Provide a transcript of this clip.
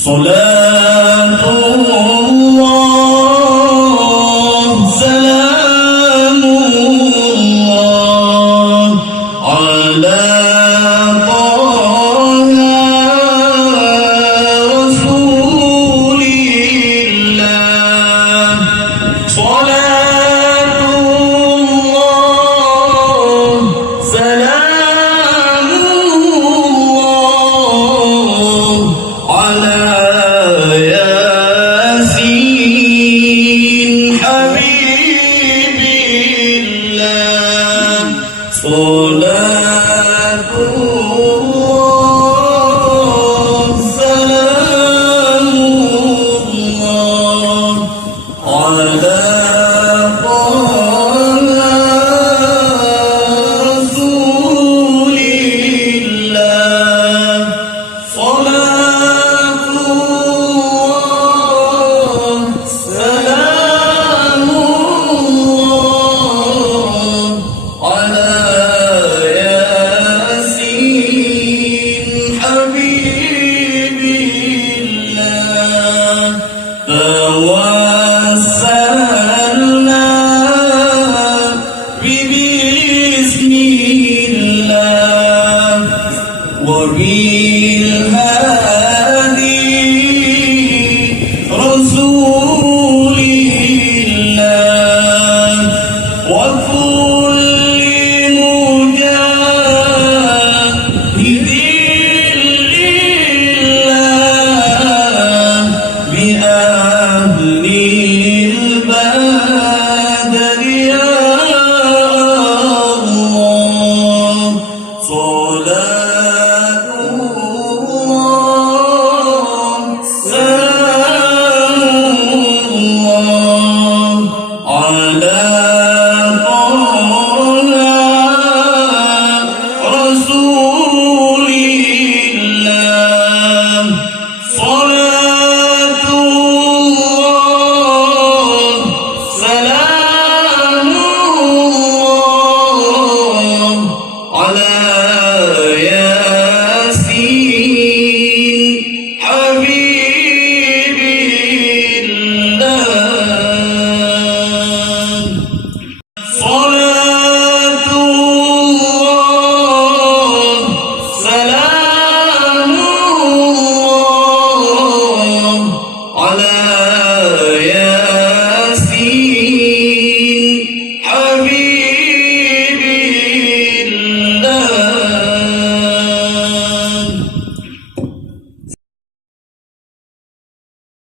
صلاة الله سلام الله على طه رسول الله صلاة الله سلام الله على صلاة الله سلام الله على طه رسول الله صلاة الله سلام الله على توسلنا ببسم الله وبالهادي رسول الله وكل مجاهد لله بأهل البدر يا الله صلاة الله سلام الله على طه رسول الله صلاة الله سلام الله على ياسين حبيب